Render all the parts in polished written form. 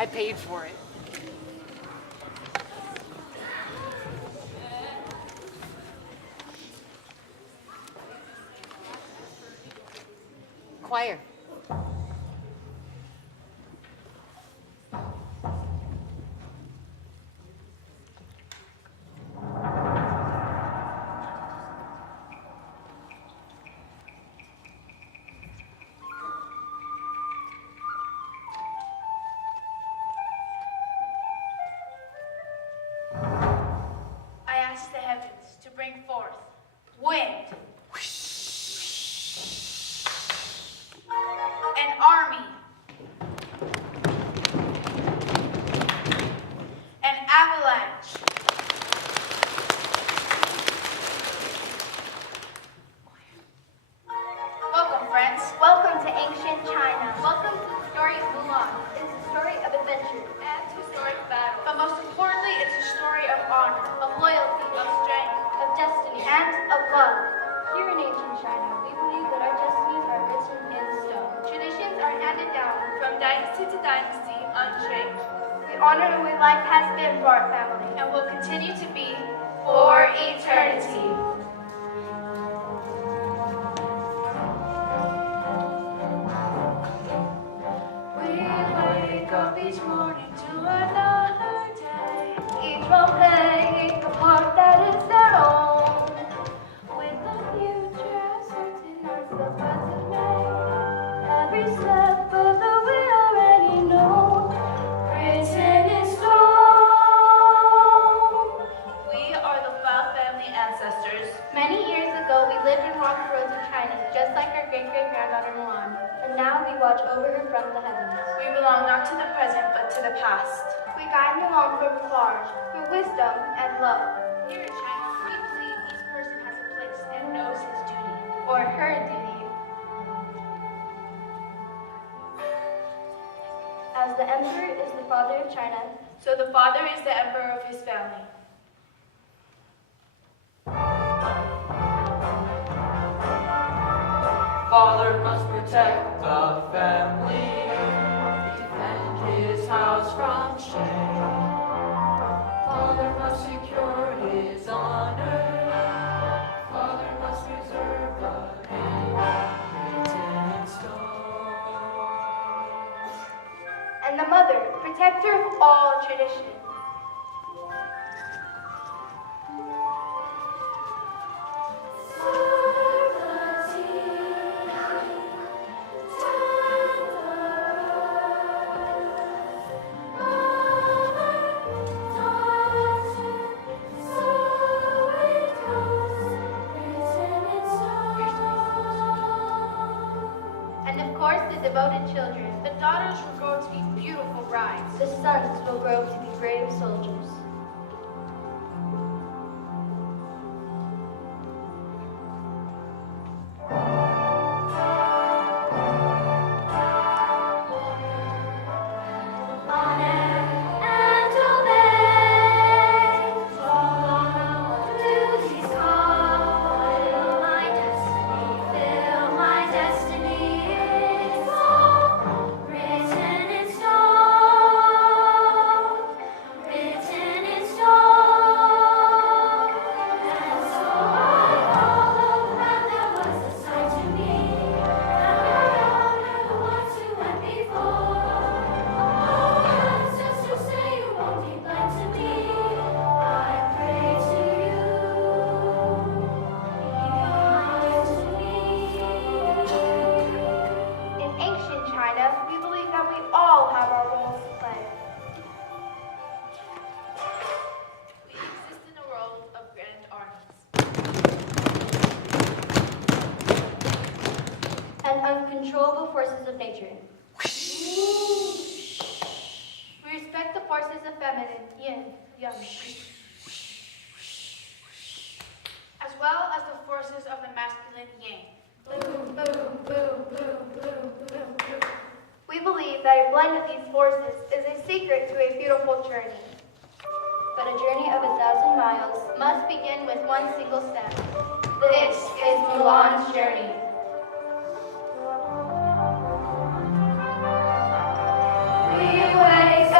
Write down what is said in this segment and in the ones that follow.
I paid for it. Choir. I ask the heavens to bring forth wind, an army, an avalanche, welcome friends. Welcome to ancient China. Welcome to the story of Mulan. It's a story of adventure And to historic battle. But most importantly, it's a story of honor, of loyalty, of strength, of destiny, and of love. Here in ancient China, we believe that our destinies are written in stone. Traditions are handed down. from dynasty to dynasty, unchanged, The honor that we life has been for our family. and will continue to be for eternity. We wake up each morning to another day. Each will play the part that is their own. With the future as certain as the birds of May. Every step of the way already know. Written in stone. We are the File family ancestors. Many years ago, we lived in rocky roads of China, just like our great-great-granddaughter Mulan. And now we watch over her from the heavens. We belong not to the present, but to the past. We guide along from afar, through wisdom and love. Here in China, we believe each person has a place and knows his duty. Or her duty. As the emperor is the father of China, So the father is the emperor of his family. Father must protect the family, defend his house from shame. Father must secure his honor. Father must preserve the name written in stone. and the mother, protector of all tradition. And of course, the devoted children. The daughters will grow to be beautiful brides. The sons will grow to be brave soldiers. In ancient China, we believe that we all have our roles to play. We exist in a world of grand armies. And uncontrollable forces of nature. We respect the forces of feminine, yin, yang. As well as the forces of the masculine yang. Boom, boom, boom, boom, boom, boom, boom. We believe that a blend of these forces is a secret to a beautiful journey. But a journey of 1,000 miles must begin with one single step. This is Mulan's journey. We wake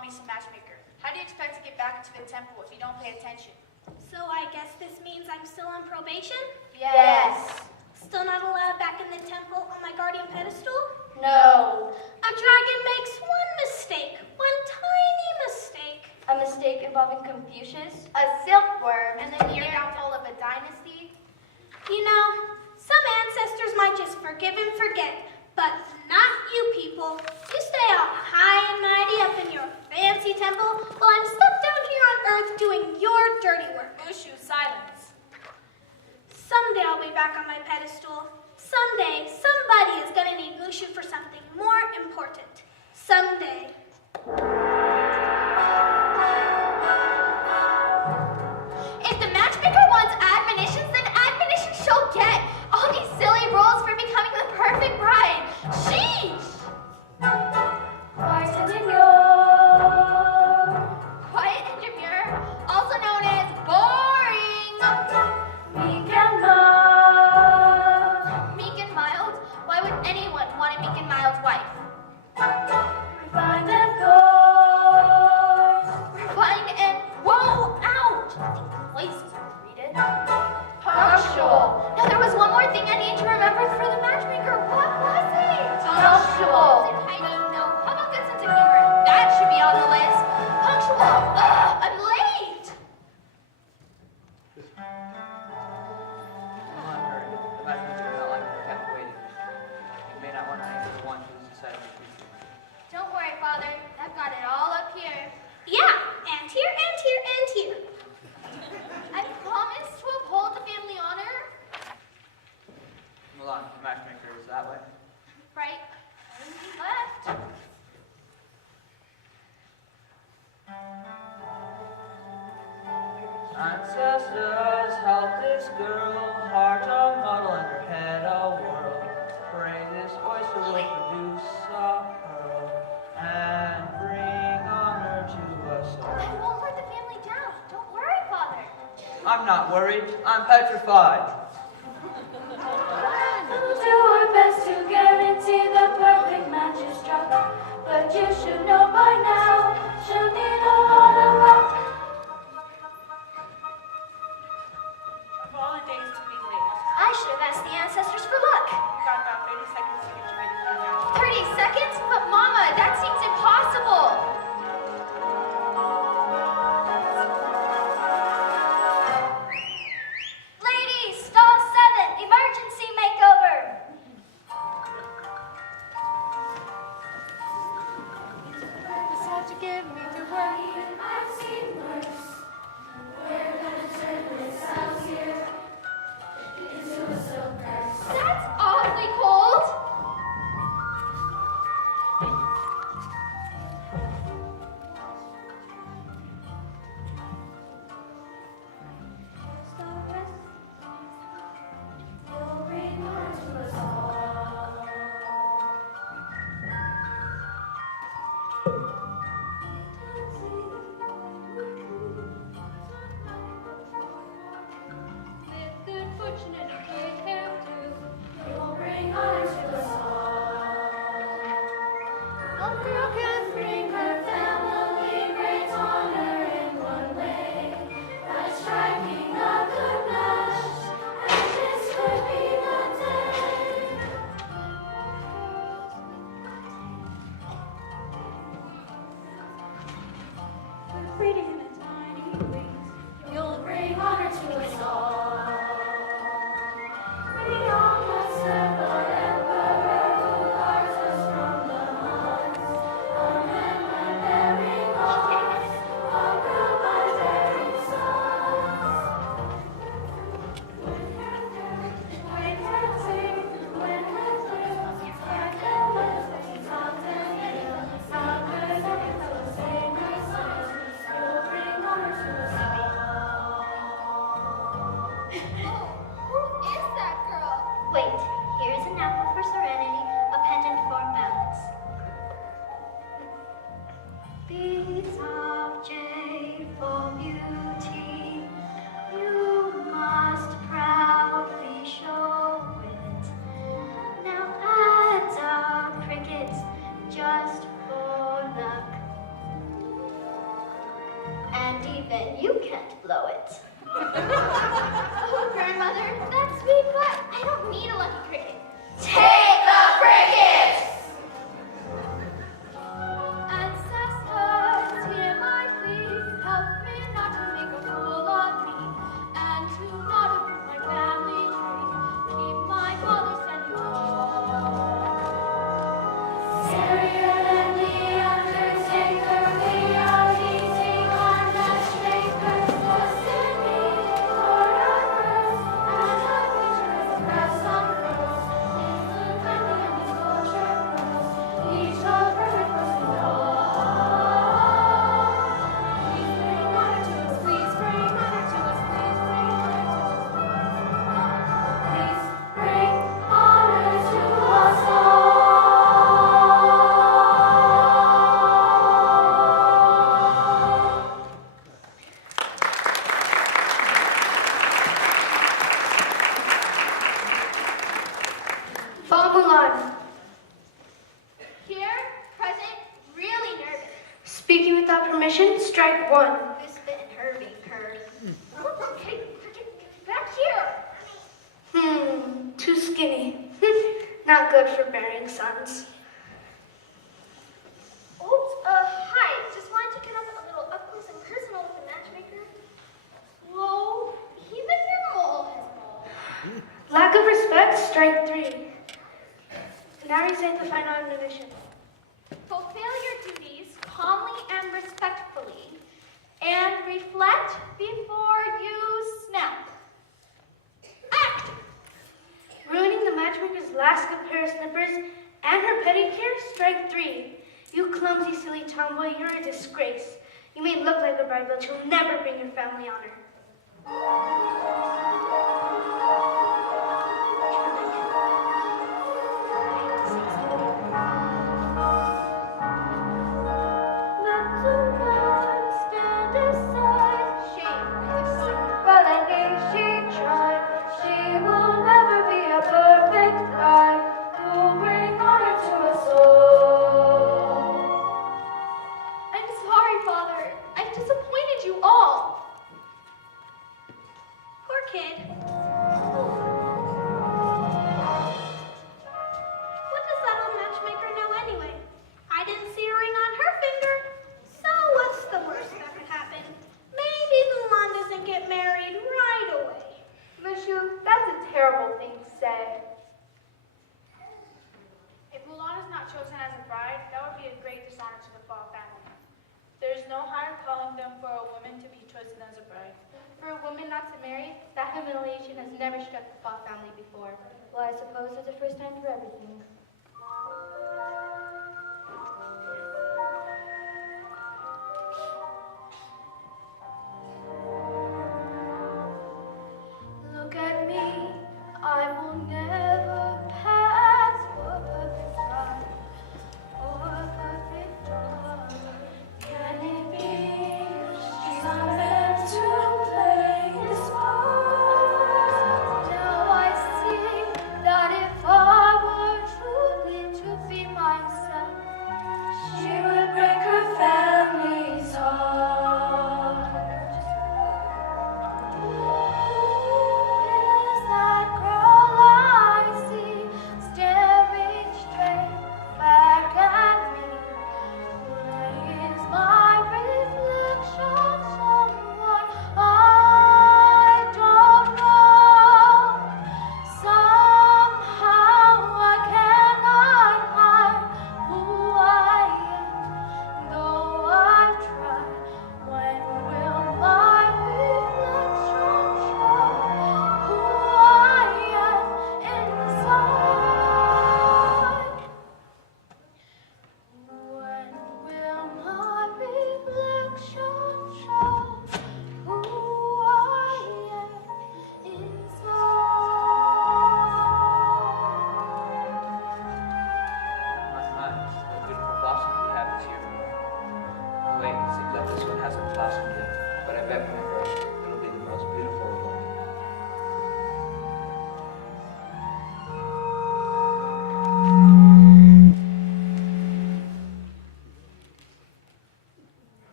call me some matchmaker. How do you expect to get back into the temple if you don't pay attention? So I guess this means I'm still on probation? Yes. Still not allowed back in the temple on my guardian pedestal? No. A dragon makes one mistake, one tiny mistake. A mistake involving Confucius, a silkworm, And then you're downfall of a dynasty? You know, some ancestors might just forgive and forget, but not you people. You stay all high and mighty up in your fancy temple while I'm stuck down here on earth doing your dirty work. Mushu, silence. Someday I'll be back on my pedestal. Someday, somebody is gonna need Mushu for something more important. Someday. If the matchmaker wants admonitions, then admonitions she'll get. All these silly rules for becoming the perfect bride. Sheesh! Quiet and demure. Quiet and demure, also known as boring. Meek and mild. Meek and mild? Why would anyone want a meek and mild wife? Refined and coarse. Refined and... Whoa! Ouch! I think the places are read it. Punctual. Now there was one more thing I need to remember for the matchmaker. What was it? Punctual. Heidi, no. How about good sense of humor? That should be on the list. Punctual. Ugh, I'm late. Come on, hurry. The matchmaker will not like to be kept waiting. You may not want to answer the one who's decided to choose you. Don't worry, Father. I've got it all up here. Yeah, and here, and here, and here. I promise to uphold the family honor. Mulan, the matchmaker is that way. Right. Left. Ancestors, help this girl, heart a muddle and her head a whirl. Pray this oyster will produce a pearl and bring honor to us I all. won't let the family down. Don't worry, Father. I'm not worried, I'm petrified. We'll do our best to guarantee the perfect match is struck. But you should know by now, she'll need a lot of luck. Of all the days to be late, I should have asked the ancestors for luck. you got about 30 seconds to get ready for the match. 30 seconds? But Mama, that seems impossible. Ladies, stall 7, emergency makeover. Purpose won't you give me to work? I've seen worse. We're gonna turn this house here into a silk nurse. That's awfully cold. You'll bring honor to us all. With good fortune and great character, you'll bring honor to us all. A girl can bring her family great honor in one way, by striking a good match, and this could be the day. We're breeding in a tiny wings. You'll bring honor to us all. We all must serve the emperor who guards us from the Huns. A man by bearing arms, a girl by bearing sons. When her sing, when her sing, and the birds soft and yield, suckers and those sing her songs. You'll bring honor to us all. Who is that girl? Wait, here is an apple for serenity, a pendant for balance. Beads of jade for beauty, you must proudly show it. Now add a cricket just for luck. And even you can't blow it. Oh, grandmother, that's sweet, but I don't need a lucky cricket. Take the crickets! Ancestors, hear my plea. Help me not to make a fool of me, and to not uproot my family tree. Keep my father standing tall. Scarier than the Undertaker, the out-eating our matchmaker. Destiny, Lord of Earth, and our future is a press on pearls. He's the kindly and his culture pearls. Each a perfect person Please bring honor to us, please bring honor to us, please bring honor to us. Please bring honor to us all. Fall Mulan. Here, present, really nervous. Speaking without permission, strike one. Who's bitten her being curved? Hey, get back here. Too skinny. Not good for bearing sons. Hi. Just wanted to get up a little up close and personal with the matchmaker. Whoa, even your mole has mole. Lack of respect, strike three. Now recite the final admonition. Fulfill your duties calmly and respectfully, and reflect before you snap. Act! Ruining the matchmaker's last good pair of slippers and her pedicure, strike three. You clumsy, silly tomboy, you're a disgrace. You may look like a bride, but you'll never bring your family honor. Let the world stand aside. Shame, this son. Relegate she tried. She will never be a perfect bride. Who'll bring honor to us all. I'm sorry, Father. I've disappointed you all. Poor kid. What does that old matchmaker know anyway? I didn't see a ring on her finger. So what's the worst that could happen? Maybe Mulan doesn't get married right away. Mushu, that's a terrible thing to say. If Mulan is not chosen as a bride, that would be a great dishonor to the Fall family. There is no higher calling than for a woman to be chosen as a bride. For a woman not to marry, that humiliation has never struck the Fall family before. Well, I suppose it's a first time for everything. Look at me, I will never pass for a perfect bride or a perfect daughter. Can it be she's not meant to play this part? Now I see that if I were true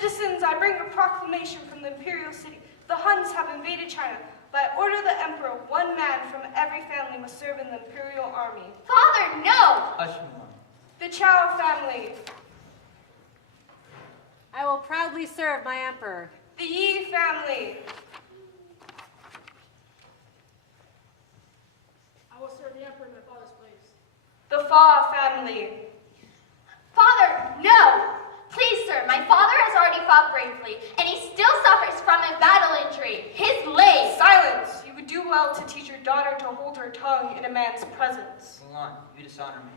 Citizens, I bring a proclamation from the imperial city. The Huns have invaded China. By order of the emperor, one man from every family must serve in the imperial army. Father, no! Hush, Mulan. The Chow family, I will proudly serve my emperor. the Yi family, I will serve the emperor in my father's place. the Fa family, Father, no! Please, sir, my father has already fought bravely, and he still suffers from a battle injury. His leg. silence! You would do well to teach your daughter to hold her tongue in a man's presence. Mulan, you dishonor me.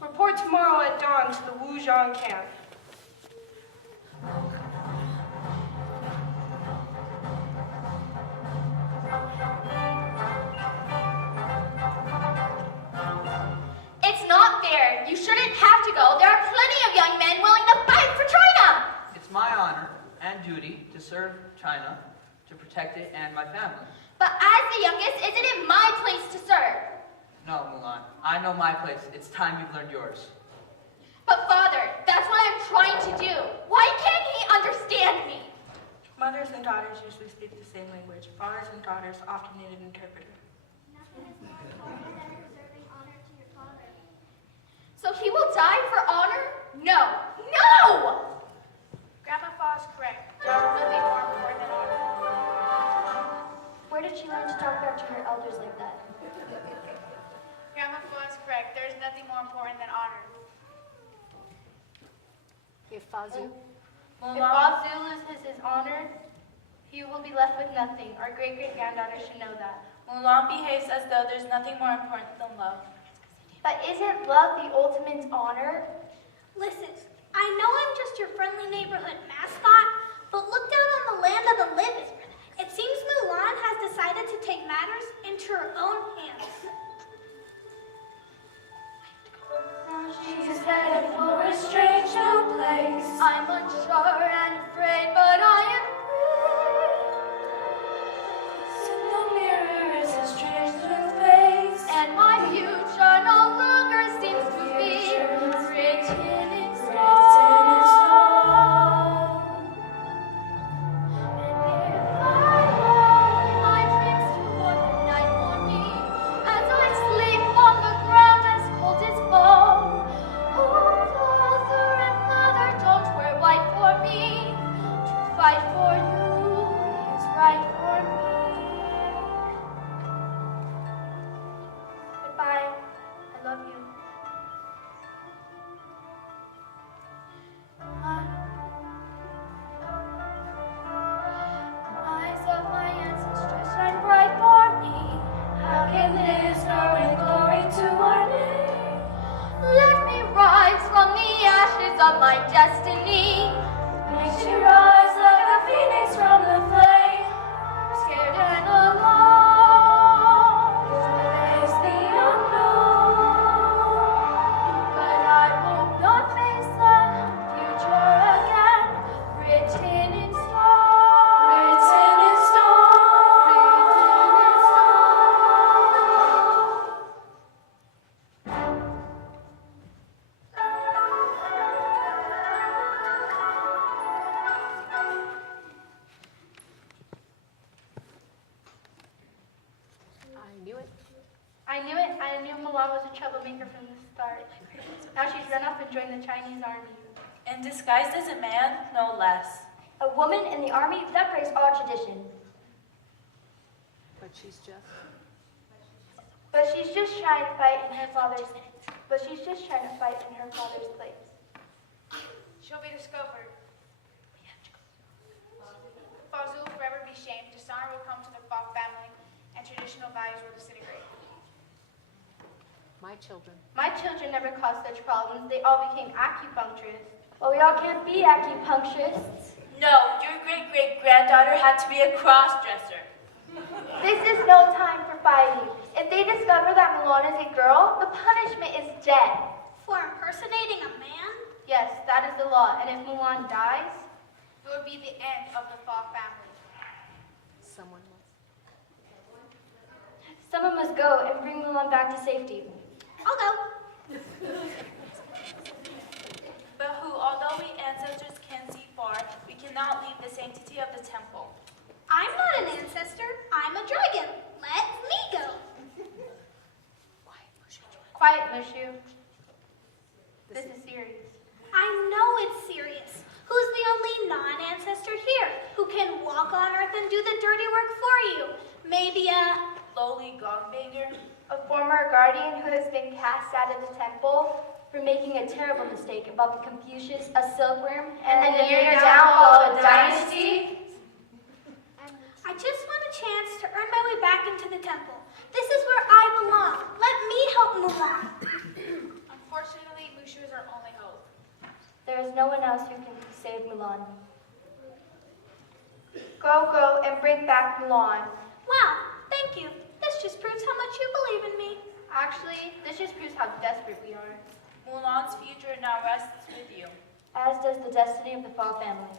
Report tomorrow at dawn to the Wuzhong camp. It's not fair. You shouldn't have to go. There are plenty of young men willing to fight for China. It's my honor and duty to serve China, to protect it and my family. But as the youngest, isn't it my place to serve? No, Mulan, I know my place. It's time you've learned yours. But father, that's what I'm trying to do. Why can't he understand me? Mothers and daughters usually speak the same language. Fathers and daughters often need an interpreter. Nothing is more important than preserving honor to your father. So he will die for honor? No. No! Grandma Fa is correct. There is nothing more important than honor. Where did she learn to talk back to her elders like that? Grandma Fa is correct. There is nothing more important than honor. If Fazu, If Basu loses his honor, he will be left with nothing. Our great-great-granddaughter should know that. Mulan behaves as though there's nothing more important than love. But isn't love the ultimate honor? Listen, I know I'm just your friendly neighborhood mascot, but look down on the land of the living. It seems Mulan has decided to take matters into her own hands. She's headed for a strange new place. I'm unsure and afraid, but I am In the mirror is a strange new face. and my future no longer seems to be written in stone. And if I want my dreams to warm the night for me, as I sleep on the ground as cold as bone. Oh, father and mother, don't wear white for me. To fight for you is right for me. Goodbye. I love you. Eyes of my ancestors shine bright for me. How can this bring glory to our name? Let me rise from the ashes of my destiny. Makes you rise like a phoenix from the flame. Scared and alone. Face the unknown. But I will not face the future again. Written in stone. Written in stone. Written in I knew it. I knew it. I knew Mulan was a troublemaker from the start. Now she's run off and joined the Chinese army. And disguised as a man, no less. A woman in the army? That breaks all tradition. But she's just. But she's just trying to fight in her father's. But she's just trying to fight in her father's place. She'll be discovered. Fazul will forever be shamed. Dishonor will come to the Fa family, and traditional values will disintegrate. My children. My children never caused such problems. They all became acupuncturists. Well, we all can't be acupuncturists. No, your great-great-granddaughter had to be a cross-dresser. This is no time for fighting. If they discover that Mulan is a girl, the punishment is death. For impersonating a man? Yes, that is the law. And if Mulan dies, It would be the end of the Fa family. Someone must. someone must go and bring Mulan back to safety. I'll go. But who, although we ancestors can see far, Maybe a... lowly gongbanger. A former guardian who has been cast out of the temple for making a terrible mistake about the Confucius, a silkworm, and the near downfall of a dynasty. I just want a chance to earn my way back into the temple. This is where I belong. Let me help Mulan. Unfortunately, Mushu is our only hope. There is no one else who can save Mulan. Go and bring back Mulan. Wow, thank you. This just proves how much you believe in me. Actually, this just proves how desperate we are. Mulan's future now rests with you. As does the destiny of the Fall family.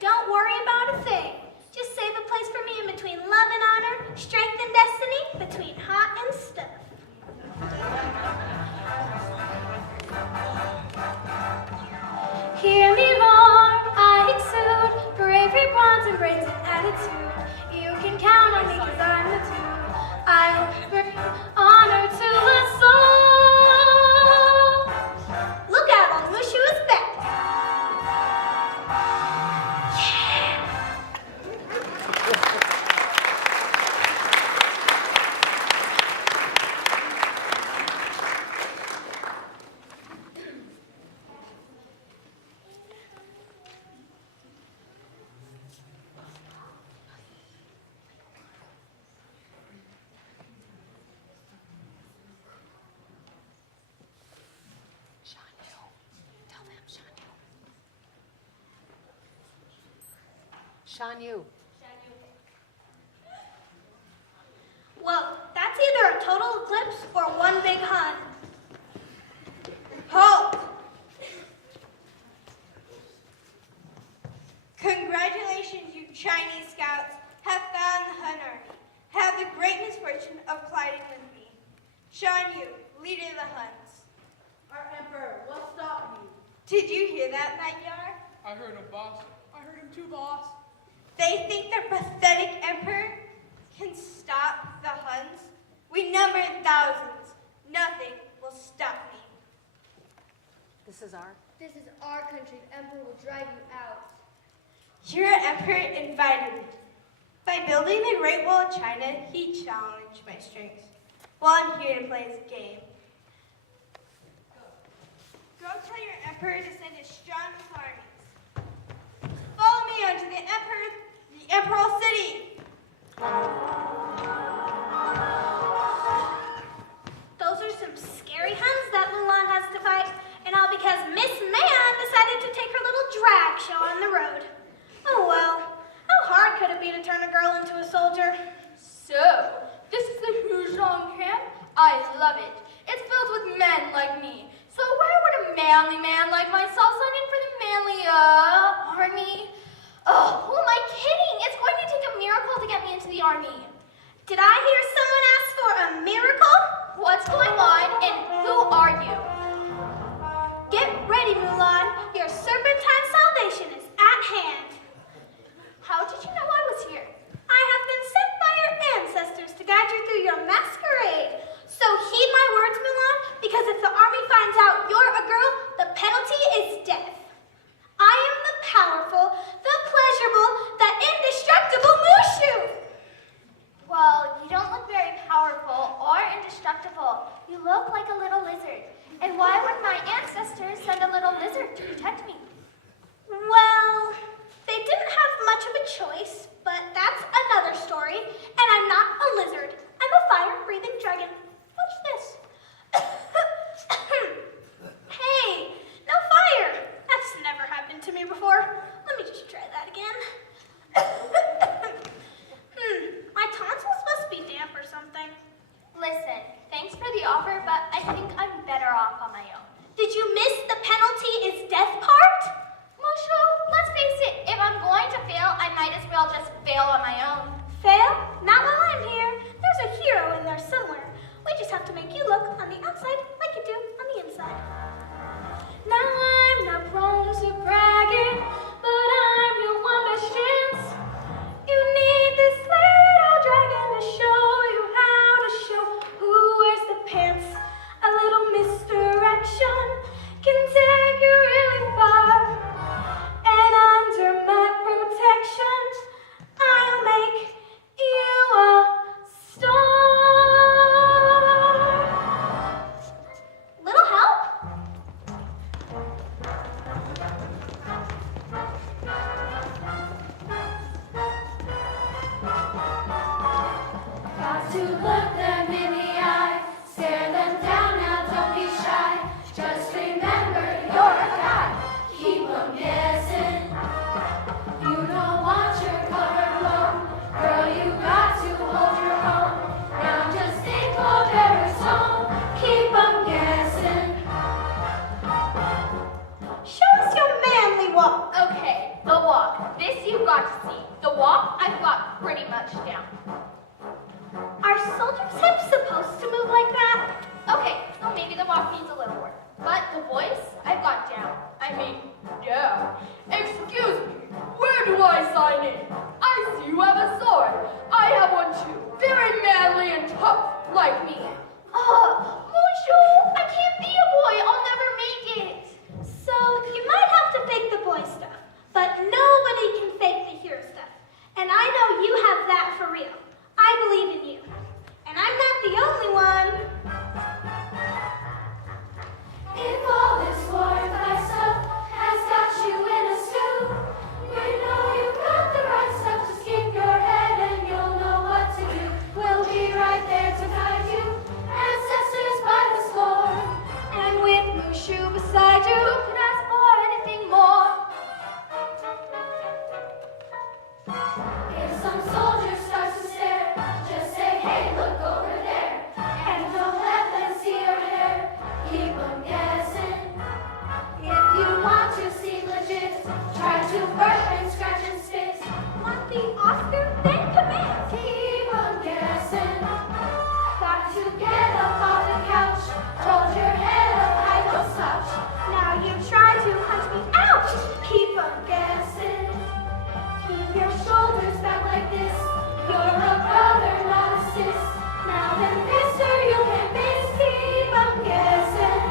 Don't worry about a thing. Just save a place for me in between love and honor, strength and destiny, between hot and stuff. Hear me roar, I exude bravery, bronze, and brains and attitude. You can count on me 'cause I'm the two. I'll bring honor to us all. Look out, old Mushu is back. Shan Yu. Well, that's either a total eclipse or one big Hun. Halt! Congratulations, you Chinese scouts have found the Hun army. Have the great misfortune of colliding with me. Shan Yu, leader of the Huns. Our emperor, what stopped me? Did you hear that, Magyar? I heard him, boss. I heard him too, boss. They think their pathetic emperor can stop the Huns? We number in thousands. Nothing will stop me. This is our. This is our country. The emperor will drive you out. Your emperor invited me. By building the Great Wall of China, he challenged my strength. Well, I'm here to play his game. Go tell your emperor to send his strongest armies. Follow me onto the Emperor City. Those are some scary Huns that Mulan has to fight, and all because Miss Man decided to take her little drag show on the road. Oh well, how hard could it be to turn a girl into a soldier? So, this is the Huzhong camp? I love it. It's filled with men like me. So why would a manly man like myself sign in for the manly, army? Oh, who am I kidding? It's going to take a miracle to get me into the army. Did I hear someone ask for a miracle? What's going on, and who are you? Get ready, Mulan. Your serpentine salvation is at hand. How did you know I was here? I have been sent by your ancestors to guide you through your masquerade. So heed my words, Mulan, because if the army finds out you're a girl, the penalty is death. I am the powerful, the pleasurable, the indestructible Mushu. Well, you don't look very powerful or indestructible. You look like a little lizard. And to look them in the eye. Stare them down now, don't be shy. Just remember you're a guy. Keep 'em guessing. You don't want your color blown. Girl, you got to hold your own. Now just think of every tone. Keep 'em guessing. Show us your manly walk. Okay, the walk. This you've got to see. The walk I've got pretty much down. Are soldiers' hips supposed to move like that? Okay, so maybe the walk needs a little work. But the voice I've got down. I mean, down. Excuse me, where do I sign in? I see you have a sword. I have one too. Very manly and tough, like me. Mushu, I can't be a boy. I'll never make it. So you might have to fake the boy stuff, but nobody can fake the hero stuff. And I know you have that for real. I believe in you. And I'm not the only one. If all this war stuff has got you in a stew, you know you've got the right stuff. Just keep your head and you'll know what to do. We'll be right there to guide you, ancestors by the score. And with Mushu beside you, Who could ask for anything more? If some soldier starts to stare, just say, hey, look over there. And don't let them see your hair. Keep 'em guessing. If you want to seem legit, try to burp and scratch and spit. want the Oscar, then command. Keep 'em guessing. Got to get up off the couch. Hold your head up high, don't slouch. Now you try to punch me out. Keep 'em guessing. Keep your shoulders back like this. You're a brother, not a sis. Now then, mister, you can miss. Keep 'em guessing.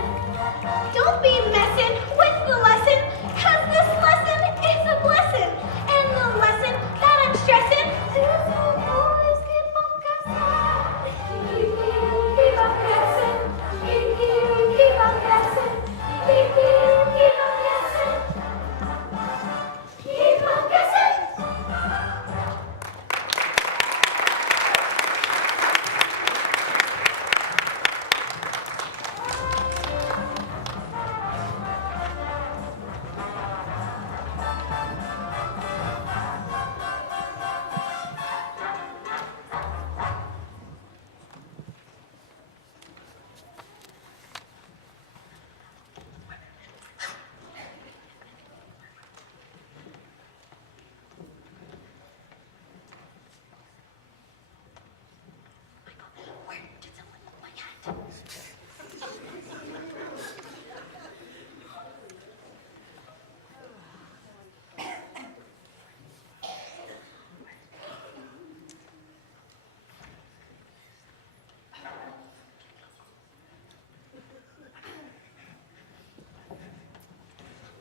Don't be messing with the lesson, cause this lesson is a blessing. And the lesson that I'm stressing is always keep on guessing. Keep 'em guessing. Keep 'em guessing. Keep 'em guessing. Keep 'em guessing.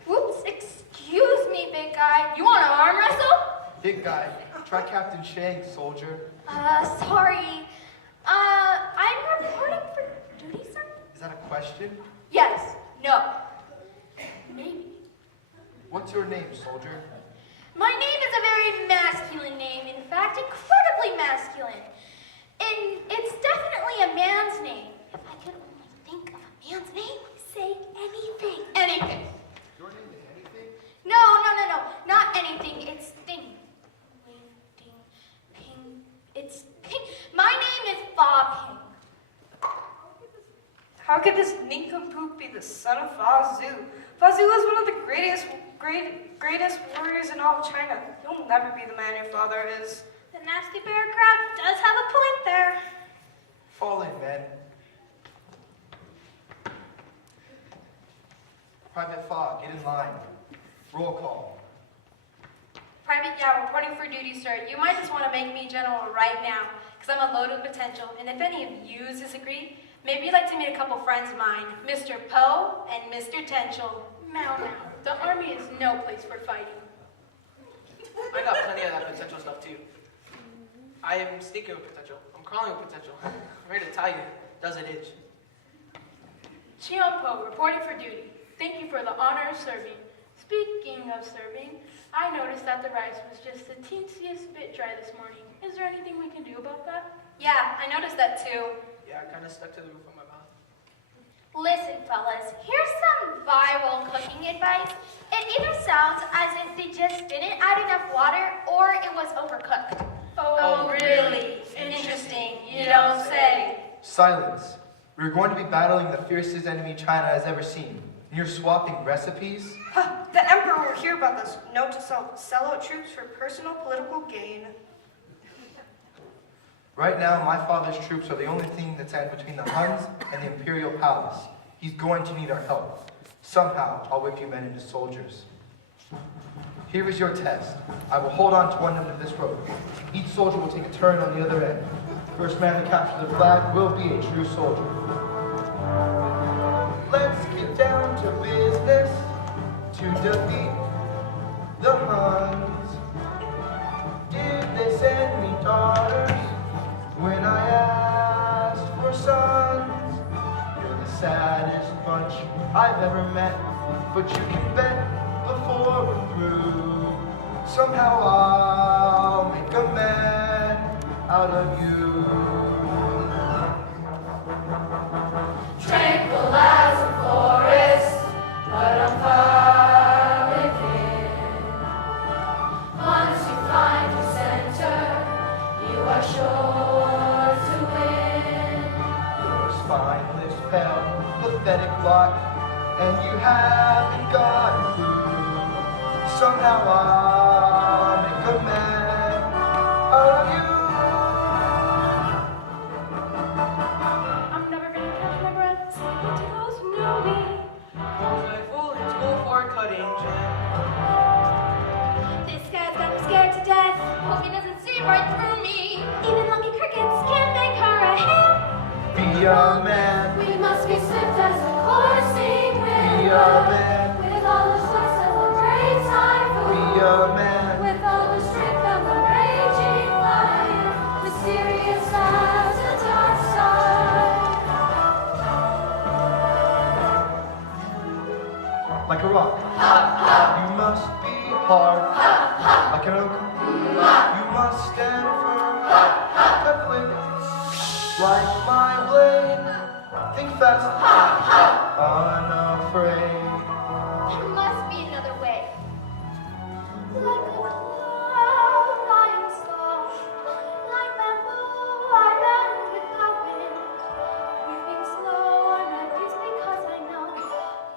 Whoops, excuse me, big guy. You want to arm wrestle? Big guy, try Captain Shank, soldier. Sorry. I'm reporting for duty, sir? Is that a question? Yes. No. Maybe. What's your name, soldier? My name is a very masculine name. In fact, incredibly masculine. And it's definitely a man's name. If I could only think of a man's name, say anything. Anything. Your name is anything? No. Not anything. It's thing. Wing, ding, ping. It's ping. My name is Bob Ping. How could this nincompoop be the son of Fazu? Fazu is one of the greatest warriors in all of China. He'll never be the man your father is. The nasty bear crowd does have a point there. Fall in, men. Private Fogg, get in line. Roll call. Private Yao, reporting for duty, sir. You might just want to make me general right now, because I'm unloaded with potential. And if any of you disagree, maybe you'd like to meet a couple friends of mine, Mr. Poe and Mr. Tenchel. Now, the army is no place for fighting. I got plenty of that potential stuff too. I am sneaking with potential. I'm crawling with potential. I'm ready to tell you, does it itch? Cheon Po, reporting for duty. Thank you for the honor of serving. Speaking of serving, I noticed that the rice was just the teensiest bit dry this morning. Is there anything we can do about that? Yeah, I noticed that too. Yeah, I kind of stuck to the roof of my mouth. Listen, fellas, here's some viral cooking advice. It either sounds as if they just didn't add enough water or it was overcooked. Oh, really? Interesting. You don't say. Silence. We're going to be battling the fiercest enemy China has ever seen. And you're swapping recipes? The Emperor will hear about this. Note to sell out troops for personal political gain. Right now, my father's troops are the only thing that stands between the Huns and the Imperial Palace. He's going to need our help. Somehow, I'll whip you men into soldiers. Here is your test. I will hold on to one end of this rope. Each soldier will take a turn on the other end. First man to capture the flag will be a true soldier. Let's get down to business to defeat the Huns. Did they send me daughters when I asked for sons? You're the saddest bunch I've ever met, but you can bet before we're through, somehow I'll make a man out of you. Tranquil as a forest, but on fire within. Once you find your center, you are sure to win. You're a spineless, pale, pathetic lot, and you haven't got a clue. Somehow I'll make a man out of you. I'm never gonna catch my breath. Sleepy toes know me. Full in school for cutting gin. This guy's got me scared to death. Hope he doesn't see right through me. Even lucky crickets can't make her a ham. Be a man, We must be swift as a coursing be river, a man, with all the stress of a great typhoon, be a man. with all the strength of a raging lion, mysterious as a dark side. Like a rock. You must be hard. Like an oak. You must stand firm. Cut quick. Like my blade. Think fast. Unafraid. There must be another way. Like a cloud, I am soft. Like bamboo, I bend with the wind. Moving slow, I'm at peace because I know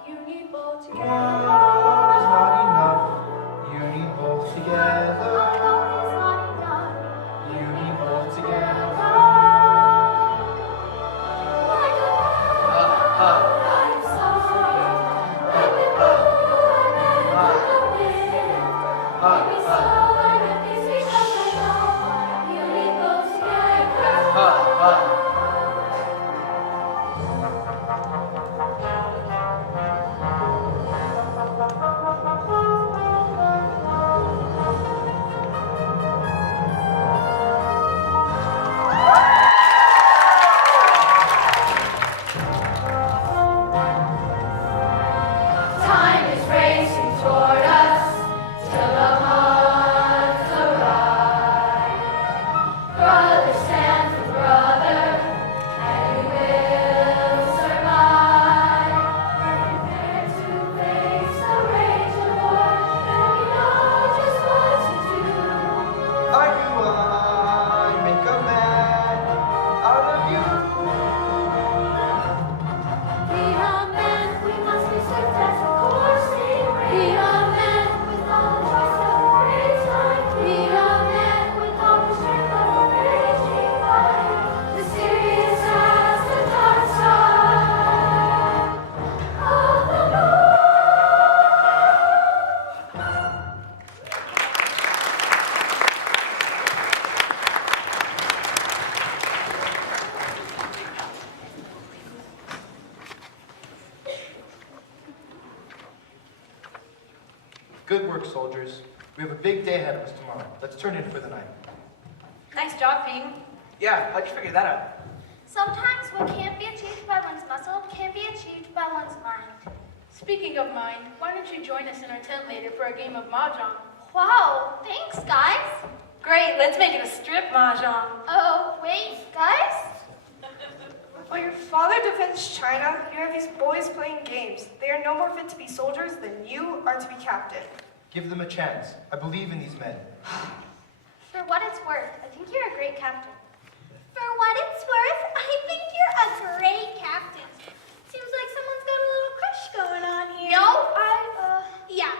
you need both One together. alone is not enough. You need both One together. alone is not enough. You need both together. Like a cloud, I am soft. Like bamboo, I bend with the wind. Moving slow, I'm at peace because I know you need both together. Time is racing toward us till the Huns arrive. Brother stands with brother, and we will survive. Prepare to face the rage of war, and we know just what to do. I knew I'd make a man out of you. Be a man, we must be swift as a coursing river. Be a man with all the trust of a great time. Be a man with all the strength of a raging fire, mysterious as the dark side of the moon. Good work, soldiers. We have a big day ahead of us tomorrow. Let's turn in for the night. Nice job, Ping. Yeah, how'd you figure that out? Sometimes what can't be achieved by one's muscle can be achieved by one's mind. Speaking of mine, why don't you join us in our tent later for a game of mahjong? Wow, thanks, guys. Great, let's make it a strip mahjong. Oh, wait, guys? While your father defends China, you have these boys playing games. They are no more fit to be soldiers than you are to be captain. Give them a chance. I believe in these men. For what it's worth, I think you're a great captain. For what it's worth, I think you're a great captain. Seems like someone's got a little crush going on here. No, Yeah,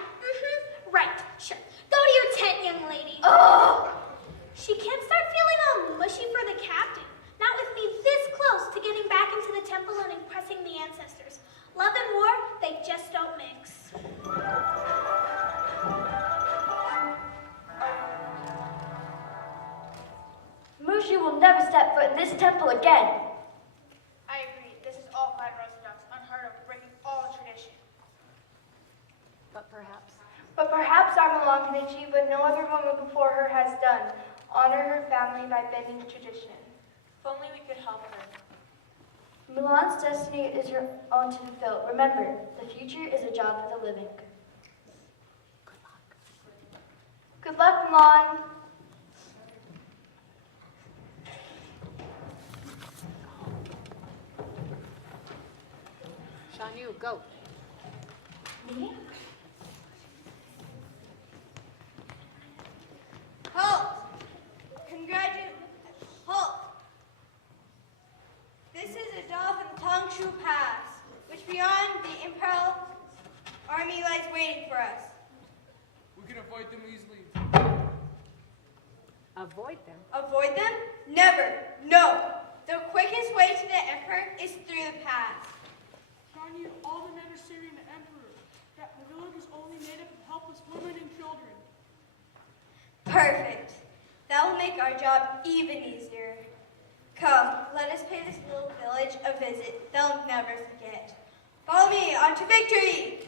right, sure. Go to your tent, young lady. Oh! She can't start feeling all mushy for the captain. Not with me this close to getting back into the temple and impressing the ancestors. Love and war, they just don't mix. Mushi will never step foot in this temple again. I agree. This is all quite orthodox, unheard of, breaking all tradition. But perhaps. But perhaps our Mulan can achieve what no other woman before her has done. Honor her family by bending tradition. If only we could help her. Mulan's destiny is her own to fulfill. Remember, the future is a job for the living. Good luck, Mulan. Shan Yu, go. Halt! Halt! This is a dolphin Tongshu Pass, which beyond the Imperial Army lies waiting for us. We can avoid them easily. Avoid them. Avoid them? Never. No. The quickest way to the Emperor is through the pass. Shan Yu, all the men are serving the Emperor. That the village is only made up of helpless women and children. Perfect. That will make our job even easier. Come, let us pay this little village a visit they'll never forget. Follow me on to victory!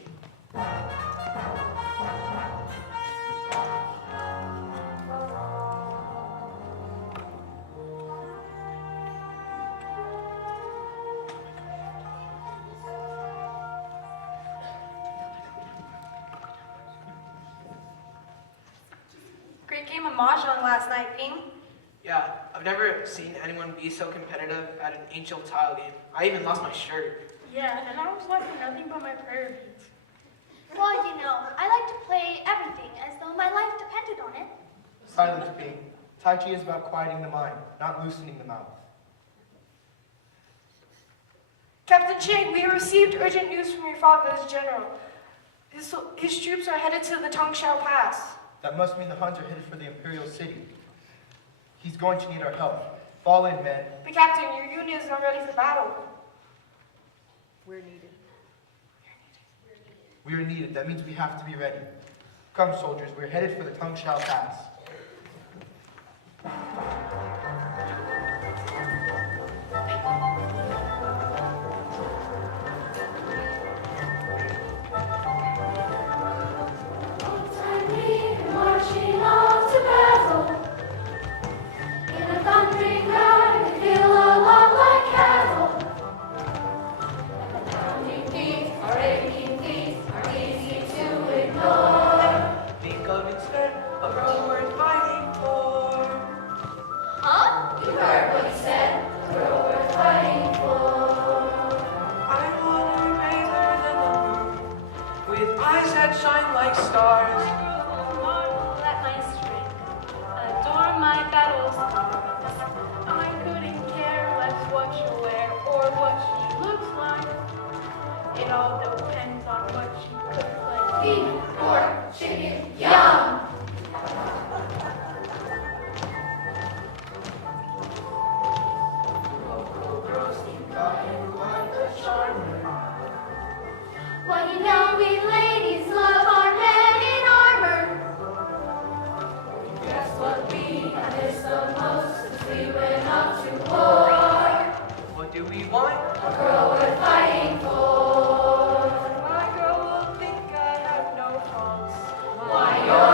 Great game of mahjong last night, Ping. Yeah, I've never seen anyone be so competitive at an ancient tile game. I even lost my shirt. Yeah, and I was left with nothing but my prayer beads. Well, you know, I like to play everything as though my life depended on it. Silence, Ping. Tai Chi is about quieting the mind, not loosening the mouth. Captain Chang, we have received urgent news from your father's general. His troops are headed to the Tongshao Pass. That must mean the Huns are headed for the Imperial City. He's going to need our help. Fall in, men. But Captain, your unit is not ready for battle. We're needed. We are needed. That means we have to be ready. Come, soldiers. We're headed for the Tongshao Pass. Marching off to battle. In a thundering roar, we feel a lot like cattle. Pounding beats, our aching feet are easy to ignore. Think of instead a girl worth fighting for. Huh? You heard what he said, a girl worth fighting for. I want to raise her than the moon, with eyes that shine like stars. Marvel at my strength, adore my battle scars. I couldn't care less what you wear or what she looks like. It all depends on what she could play. Beef, pork, chicken, yum. Well, you know we ladies love our men in armor. Guess what we miss the most as we went up to war? What do we want? A girl worth fighting for. My girl will think I have no faults. Why, you're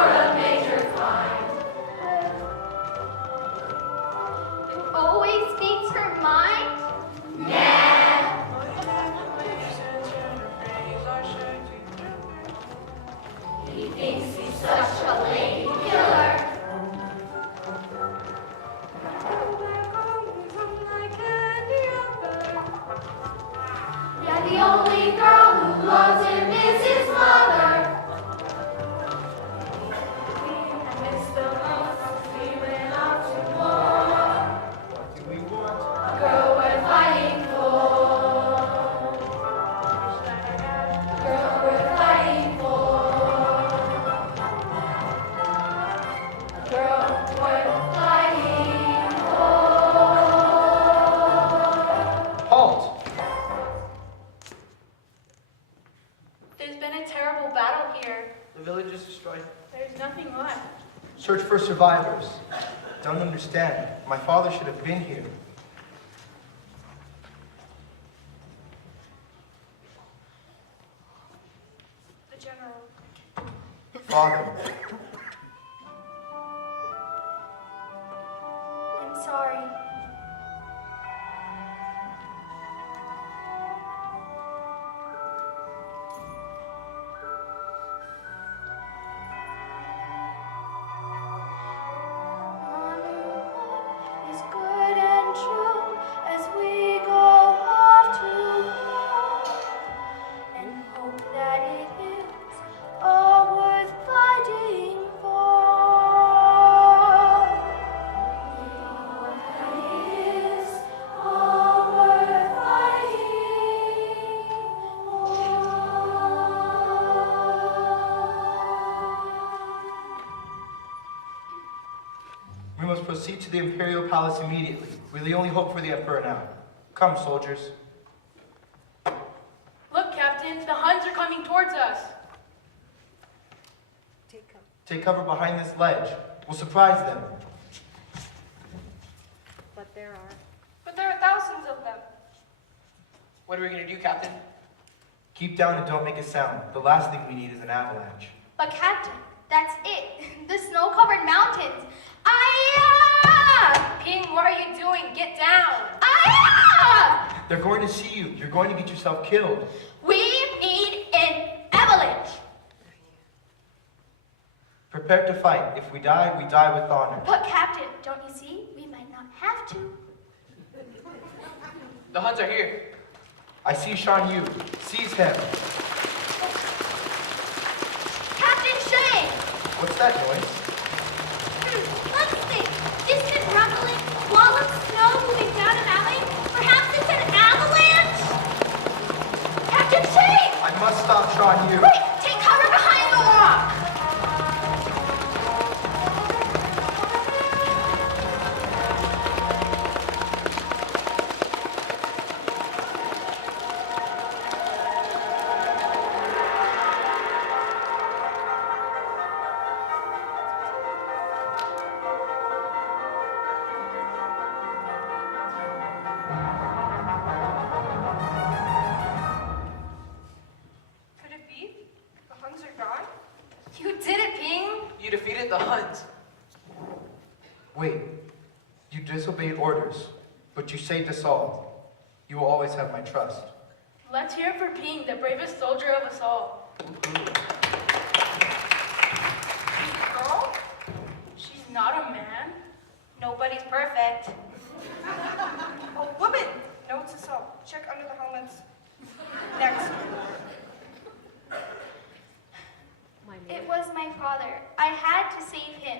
The village is destroyed. There's nothing left. Search for survivors. Don't understand. My father should have been here. The general. Father, I'm sorry. Is good and true as we go off to war, and hope that it is all worth fighting for. Hope that it is all worth fighting for. we must proceed to the Imperial Palace immediately. We're the only hope for the Emperor now. Come, soldiers. Look, Captain, the Huns are coming towards us. Take cover. Take cover behind this ledge. We'll surprise them. But there are. But there are thousands of them. What are we going to do, Captain? Keep down and don't make a sound. The last thing we need is an avalanche. But Captain, that's it. The snow-covered mountains. Ayah! Ping, what are you doing? Get down. Ayah! They're going to see you. You're going to get yourself killed. We need an avalanche. Prepare to fight. If we die with honor. But Captain, don't you see? We might not have to. The Huns are here. I see Shan Yu. Seize him. Captain Shane! What's that noise? Let's think. Distant rumbling, wall of snow moving down a valley. Perhaps it's an avalanche? Captain Shane! I must stop Shan Yu. Quick, take cover behind the rock! Could it be? The Huns are gone? You did it, Ping. You defeated the Huns. Wait. You disobeyed orders, but you saved us all. You will always have my trust. Let's hear it for Ping, the bravest soldier of us all. Girl? She's not a man. Nobody's perfect. A woman! Note to self. Check under the helmets. Next. My It name. was my father. I had to save him.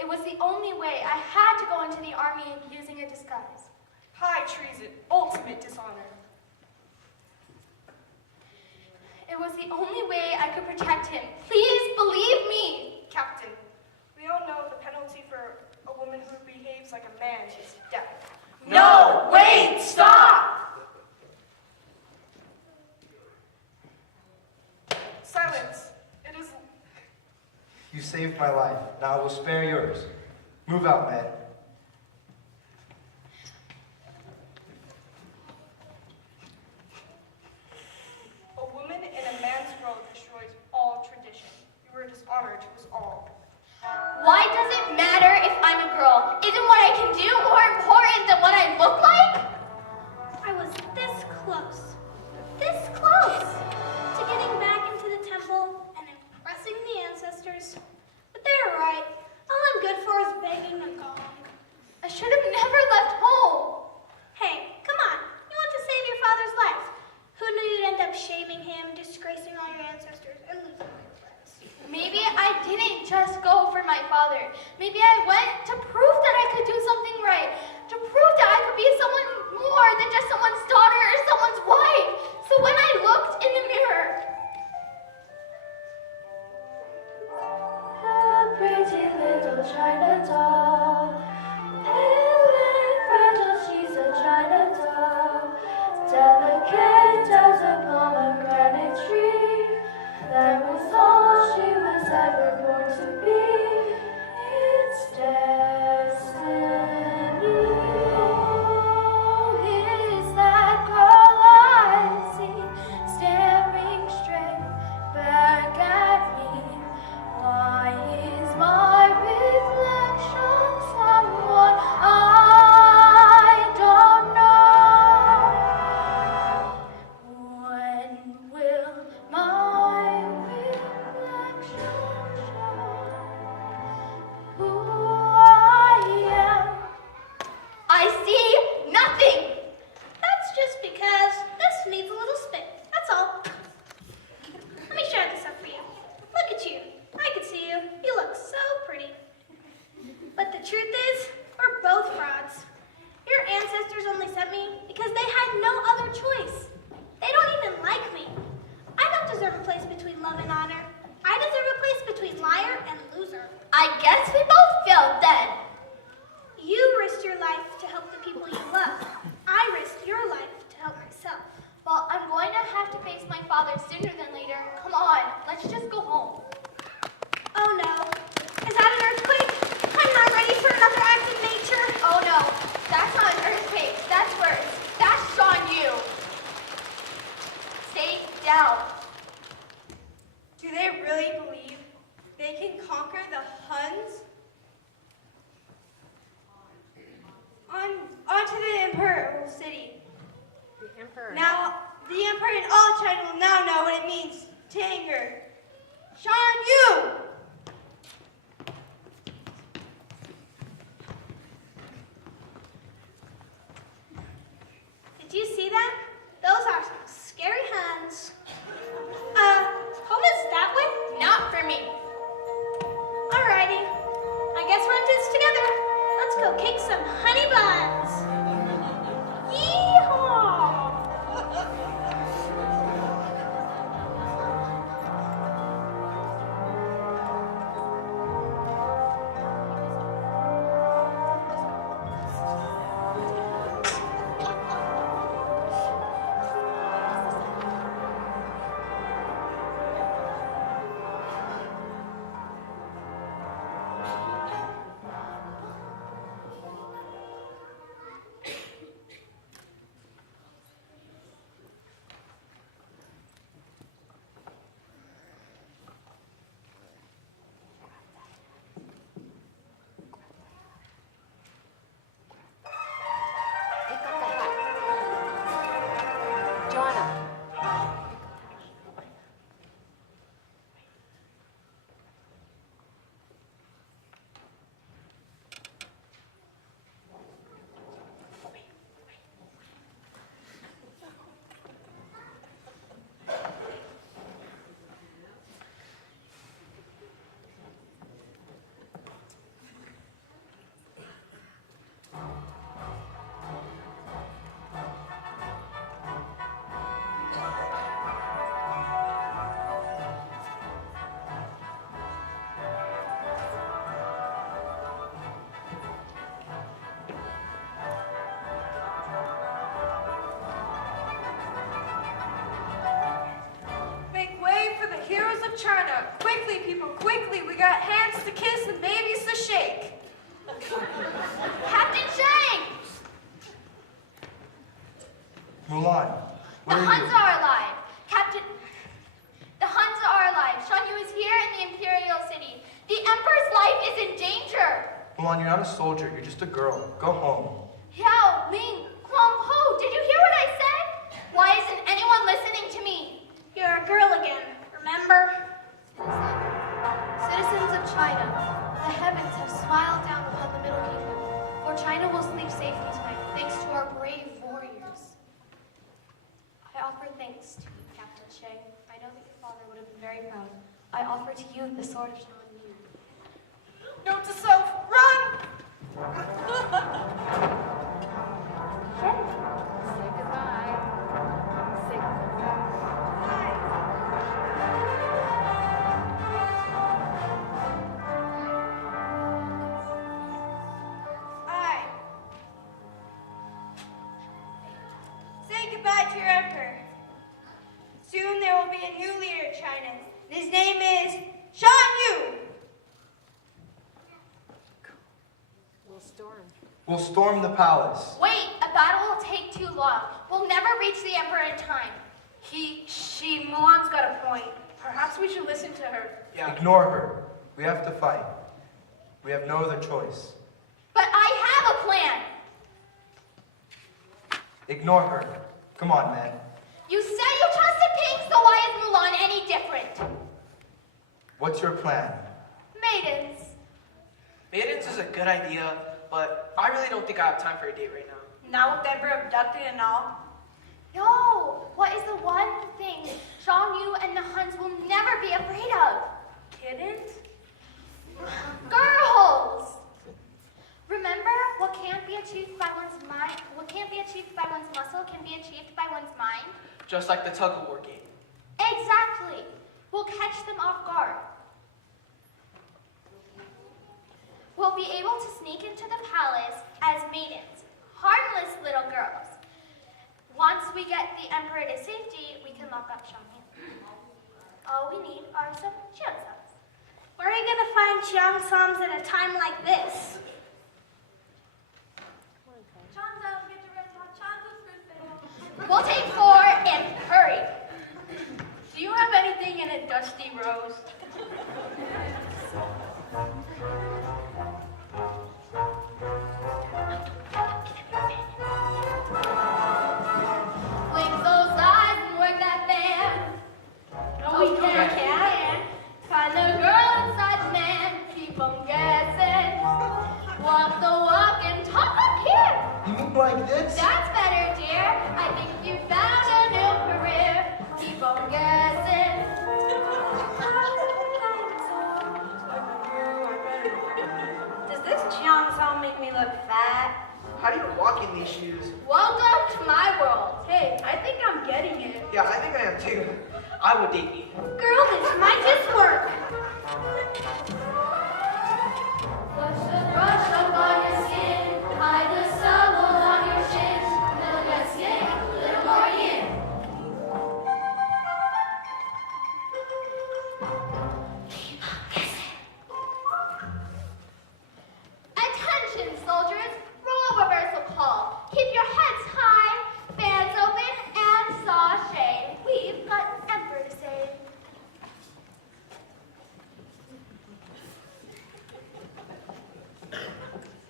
It was the only way. I had to go into the army using a disguise. High treason. Ultimate dishonor. It was the only way I could protect him. Please believe me. Captain, we all know the penalty for a woman who behaves like a man is death. No, wait, stop. Silence. It is... You saved my life. Now I will spare yours. Move out, men. A woman in a man's world destroys all tradition. You were a dishonor to us all. Why does it matter if I'm a girl? Isn't what I can do more important than what I look like? I was this close to getting back into the temple and impressing the ancestors. But they're right. All I'm good for is begging a gong. I should have never left home. Hey, come on. You want to save your father's life. Who knew you'd end up shaming him, disgracing all your ancestors, and losing all your friends? Maybe I didn't just go for my father. Maybe I went to prove that I could do something right. To prove that I could be someone more than just someone's daughter or someone's wife. So when I looked in the mirror, A pretty little China doll, pale and fragile, she's a China doll, delicate as a pomegranate tree. That was all she I guess we both failed then. You risked your life to help the people you love. I risked your life to help myself. Well, I'm going to have to face my father sooner than later. Come on, let's just go home. Oh no. Is that an earthquake? I'm not ready for another act of nature. Oh no, that's not an earthquake. That's worse. That's Sean Yu. Stay down. Do they really believe they can conquer the Huns? On to the Imperial City. The Emperor. Now, the Emperor and all China will now know what it means to anger. Shan Yu! Did you see that? Those are some scary Huns. Home is that way? Not for me. Alrighty. I guess we're in this together. Let's go kick some honey buns. Yeehaw! Joanna. Make way for the heroes of China. Quickly, people, quickly. We got hands to kiss and babies to shake. Captain Shang! Mulan, The where are Huns you? are alive. Captain... The Huns are alive. Shan Yu is here in the Imperial City. The Emperor's life is in danger. Mulan, you're not a soldier. You're just a girl. Go home. Yao Ling Kwang Ho, did you hear what I said? Why isn't anyone listening to me? You're a girl again, remember? Citizens of China, the heavens have smiled down upon the Middle Kingdom, for China will sleep safely tonight thanks to our brave warriors. I offer thanks to you, Captain Shang. I know that your father would have been very proud. I offer to you the sword of Shan Yu. Note to self, run! Say goodbye. Say goodbye. I say goodbye to your emperor. Soon there will be a new leader in China. His name is Shan Yu. We'll storm. We'll storm the palace. Wait, a battle will take too long. We'll never reach the Emperor in time. Mulan's got a point. Perhaps we should listen to her. Ignore her. We have to fight. We have no other choice. But I have a plan. Ignore her. Come on, man. You said you trusted Pink, so why is Mulan any different? What's your plan? Maidens. Maidens is a good idea, but I really don't think I have time for a date right now. Now with Emperor abducted and all. No, what is the one thing Shan Yu and the Huns will never be afraid of? Kittens? Girls! Remember, what can't be achieved by one's mind, what can't be achieved by one's muscle can be achieved by one's mind? Just like the tug-of-war game. Exactly. We'll catch them off guard. will be able to sneak into the palace as maidens, harmless little girls. Once we get the emperor to safety, we can lock up Xiangyan. All we need are some Xiangsams. Where are you going to find Xiangsams at a time like this? We'll take 4 and hurry. Do you have anything in a dusty rose? Blink those eyes and work that fan. No, we can't. Find the girl inside the man. Keep on guessing. Walk the walk and talk up here. You mean like this? That's better, dear. I think you found a new career. Keep on guessing. Does this Cheongsam make me look fat? How do you walk in these shoes? Welcome to my world. Hey, I think I'm getting it. Yeah, I think I am too. I would date you. Girl, this might just work. Brush up on your skin. Hide the stubble on your chin. Little less yin, little more yin. Attention, soldiers. Roll reversal call. Keep your heads high, fans open, and sashay. We've got Emperor to save.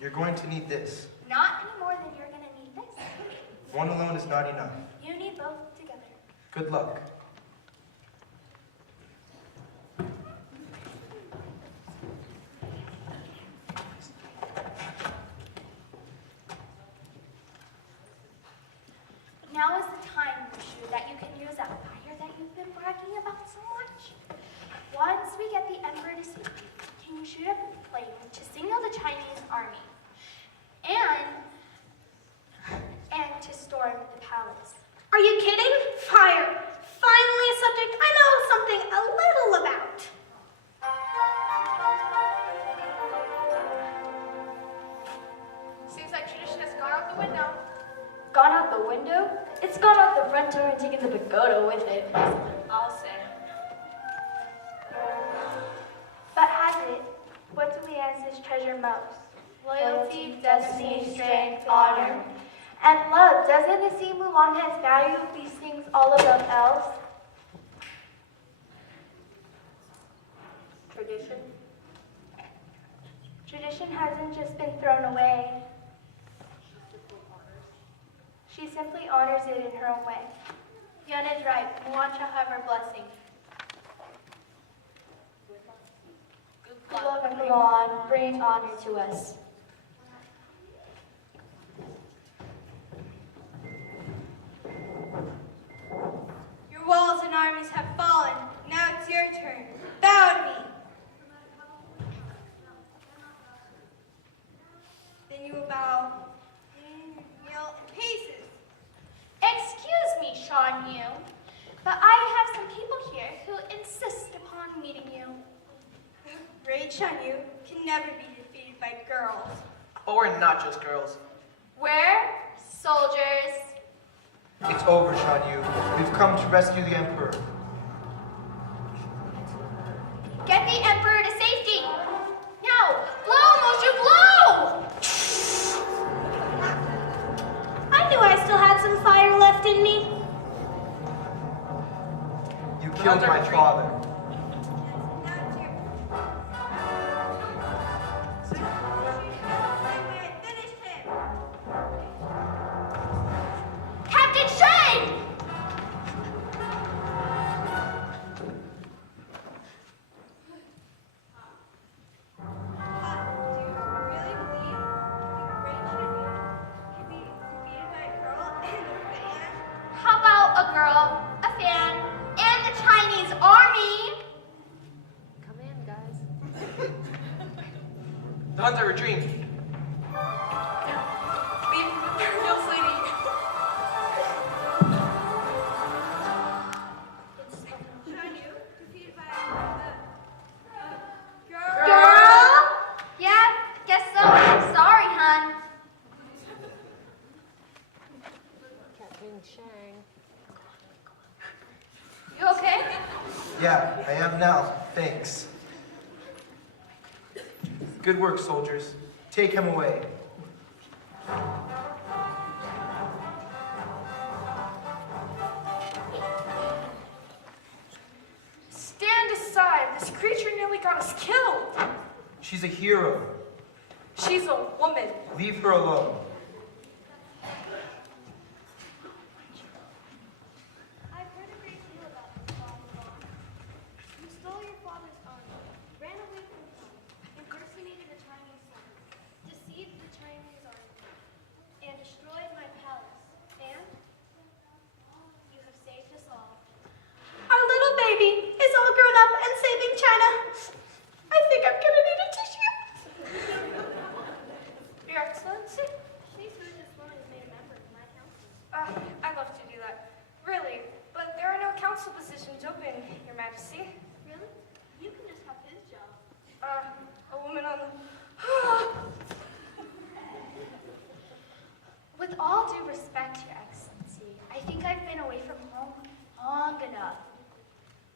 You're going to need this. Not any more than you're gonna need this. One alone is not enough. You need both together. Good luck. Now is the time, Mushu, that you can use that fire that you've been bragging about so much. Once we get the Emperor to safety, can you shoot up a flame to signal the Chinese army? And to storm the palace. Are you kidding? Fire. Finally a subject I know something a little about. Seems like tradition has gone out the window. Gone out the window? It's gone out the front door and taken the pagoda with it. I'll say. But has it? What do we ancestors treasure most? Loyalty, destiny, strength, honor, and love. Doesn't it seem Mulan has valued these things all above else? Tradition? Tradition hasn't just been thrown away. She simply honors it in her own way. Yun is right. Mulan shall have her blessing. Good luck, Mulan. Bring honor to us. Your walls and armies have fallen. Now it's your turn. Bow to me. Then you will bow, kneel, and paces. Excuse me, Shan Yu, but I have some people here who insist upon meeting you. Great Shan Yu can never be defeated by girls. But we're not just girls. We're soldiers. It's over, Shan Yu. We've come to rescue the Emperor. Get the Emperor to safety. Now, blow, Mushu, blow! I knew I still had some fire left in me. You killed my father. Now it's your Finish him. Captain Shane! Do you really believe the great Shan Yu can be defeated by a girl and a fan? How about a girl, a fan, and the Chinese army? Come in, guys. The Huns are retreating. No, sweetie. Shan Yu defeated by a girl. Girl? Yeah, guess Not now, thanks. Good work, soldiers. Take him away. Stand aside. This creature nearly got us killed. She's a hero. She's a woman. Leave her alone. I've heard a great deal about this Mulan. You stole your father's army, ran away from home, impersonated a Chinese soldier, deceived the Chinese army, and destroyed my palace. And you have saved us all. Our little baby is all grown up and saving China. I think I'm gonna need a tissue. Your Excellency? Please heard this woman is made a member of my council. I'd love to do that. Really, but there are no council positions open, Your Majesty. Really? You can just have his job. A woman on the... With all due respect, Your Excellency, I think I've been away from home long enough.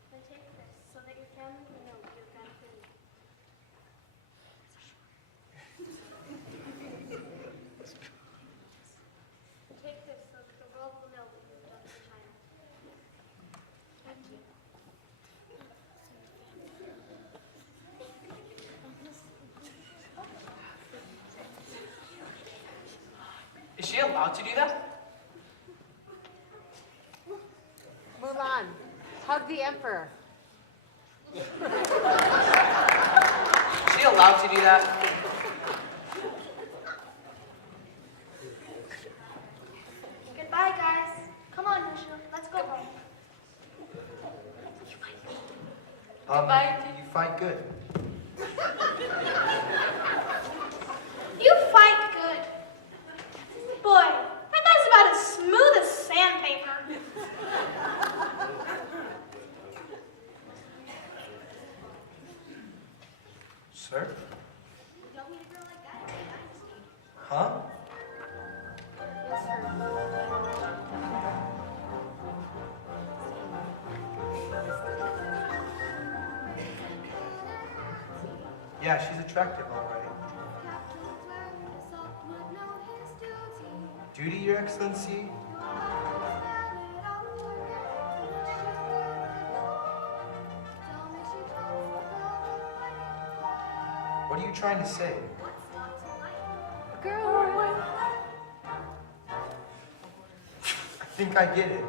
Then take this so that your family can know what you've done for me. Take this so that the world will know what you've done for China. Thank you. Is she allowed to do that? Mulan, hug the emperor. Is she allowed to do that? Goodbye, guys. Come on, Mushu. Let's go home. You fight good. You fight good. Boy, that guy's about as smooth as sandpaper. Sir? You don't meet a girl like that in the dynasty. Huh? Yes, sir. Yeah, she's attractive, all right. Duty, Your Excellency? What are you trying to say? I think I get it.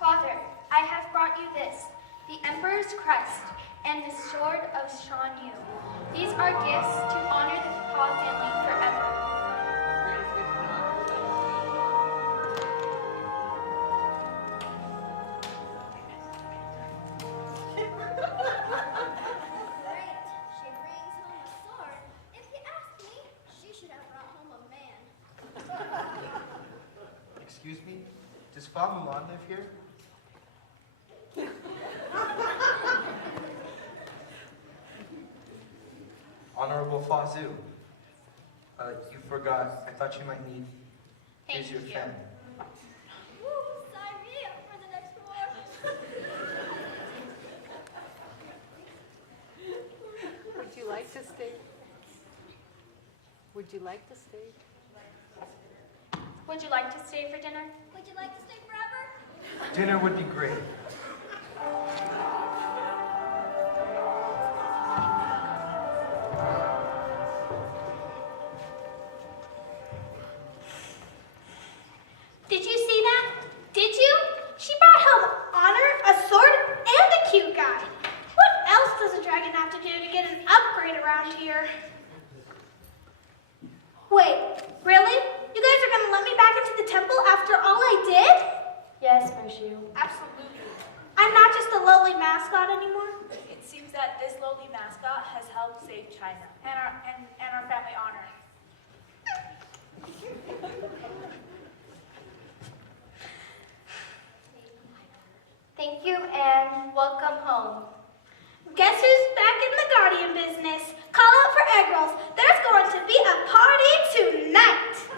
Father, I have brought you this, the Emperor's crest and the sword of Shan Yu. These are gifts to honor the Pa family forever. Great. She brings home a sword. If you ask me, she should have brought home a man. Excuse me? Does Fa Mulan live here? Honorable Fa Zhu. You forgot. I thought you might need. Here's your fan. Woo, sign me up for the next war. Would you like to stay? Would you like to stay? Would you like to stay for dinner? Would you like to stay forever? Dinner would be great. Did you see that? Did you? She brought home honor, a sword, and a cute guy. What else does a dragon have to do to get an upgrade around here? Wait, really? You guys are gonna let me back into the temple after all I did? Yes, Mushu. Absolutely. I'm not just a lowly mascot anymore. It seems that this lowly mascot has helped save China and our family honor. Thank you and welcome home. Guess who's back in the guardian business? Call out for egg rolls. There's going to be a party tonight.